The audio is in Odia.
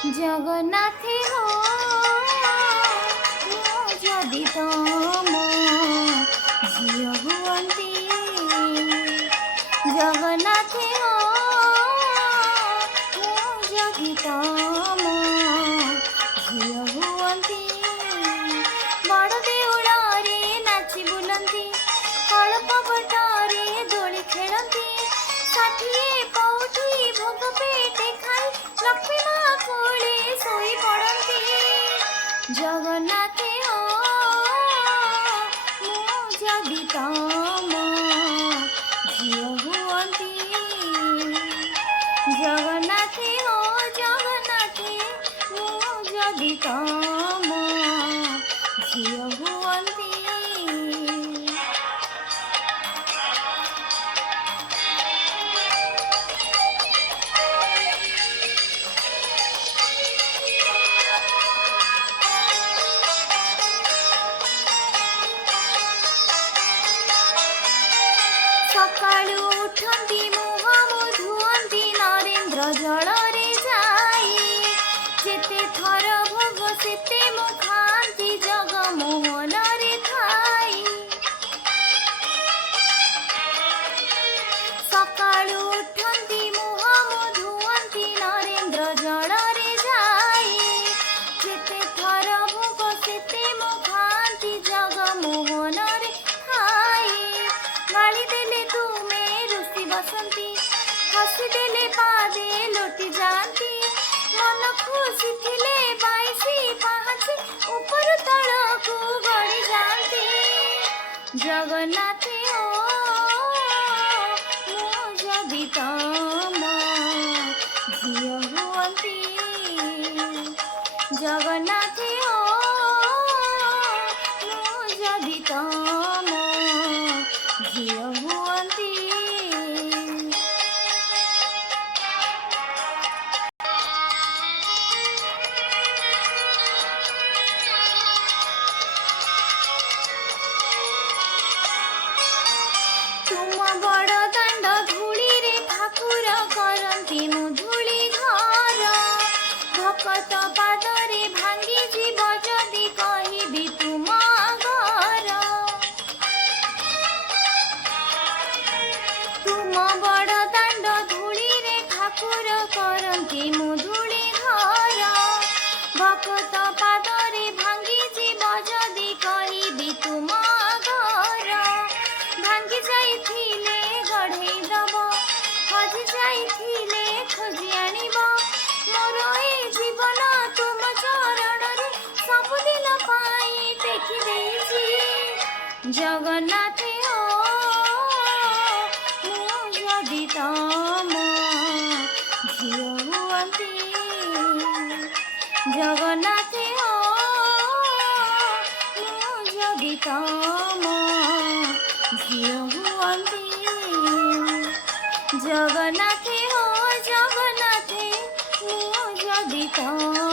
जगन्नाथे हो ମୁଁ ଯଦି ତମ ଝିଅ ହୁଅନ୍ତି ଜଗନ୍ନାଥେ ହୋ ମୁଁ ଯଦି ତମ ଝିଅ ହୁଅନ୍ତି ବଡ଼ ଦେଉଳରେ ନାଚି ବୁଲନ୍ତି କଳ୍ପବଟରେ ଦୋଳି ଖେଳନ୍ତି ଷାଠିଏ ପଉଠି ଭୋଗ ପେଟେ ଖାଇ ଲକ୍ଷ୍ମୀ ମା କୋଳେ ଶୋଇ ପଡ଼ନ୍ତି ଜଗନ୍ନାଥେ ହୋ ମୁଁ ଯଦି ତମ ଝିଅ ହୁଅନ୍ତି ଜଗନ୍ନାଥେ ହୋ ଜଗନ୍ନାଥେ ମୁଁ ଯଦି ତମ ଝିଅ ହୁଅନ୍ତି ସକାଳୁ ଉଠନ୍ତି ମୁହଁ ଧୁଅନ୍ତି ନରେନ୍ଦ୍ର ଜଳରେ ଯାଇ ଯେତେ ଥର ଭୋଗ ସେତେ ମୁଁ ଖାଆନ୍ତି ଜଗମୋହନରେ ଥାଇ ସକାଳୁ ଉଠନ୍ତି ମୁହଁ ଧୁଅନ୍ତି ନରେନ୍ଦ୍ର ଜଳରେ ଯାଇ ଯେତେ ଥର ଭୋଗ ସେତେ ମୁଁ ଖାଆନ୍ତି ଜଗମୋହନରେ ଥାଇ ଗାଳି ଦେଲେ ତୁମେ ରୁଷି ବସନ୍ତି ହସି ଦେଲେ ପାଦେ ଲୋଟି ଯାଆନ୍ତି ମନ ଖୁସି ଥିଲେ 22 ପାହାଚ ଉପରୁ ତଳକୁ ଗଡ଼ି ଯାଆନ୍ତି ଜଗନ୍ନାଥେ ହୋ ମୁଁ ଯଦି ତମ ଝିଅ ହୁଅନ୍ତି ଜଗନ୍ନାଥେ ହୋ ମୁଁ ଯଦି ତମ ଝିଅ ହୁଅନ୍ତି ତୁମ ବଡ଼ ଦାଣ୍ଡ ଧୂଳିରେ ଠାକୁର କରନ୍ତି ମୁଁ ଧୂଳି ଘର ଭକତ ପାଦରେ ଭାଙ୍ଗି ଯିବ ଯଦି କହିବି ତୁମ ଘର ତୁମ ବଡ଼ ଦାଣ୍ଡ ଧୂଳିରେ ଠାକୁର କରନ୍ତି ମୁଁ ଧୂଳି ଘର ଭକତ ପାଦରେ ଭାଙ୍ଗି ଯିବ ଯଦି କହିବି ତୁମ ଘର ଭାଙ୍ଗି ଯାଇଥିଲେ ଗଢ଼େଇ ଦବ ହଜି ଯାଇଥିଲେ ଖୋଜି ଆଣିବ ମୋର ଏ ଜୀବନ ତୁମ ଚରଣରେ ସବୁଦିନ ପାଇଁ ଟେକି ଦେଇଛି ଜଗନ୍ନାଥେ ହୋ ମୁଁ ଯଦି ତମ ଝିଅ ହୁଅନ୍ତି ଜଗନ୍ନାଥେ ହୋ ମୁଁ ଯଦି ତମ ଝିଅ ହୁଅନ୍ତି ଜଗନ୍ନାଥେ ହୋ ଜଗନ୍ନାଥେ ମୁଁ ଯଦି ତମ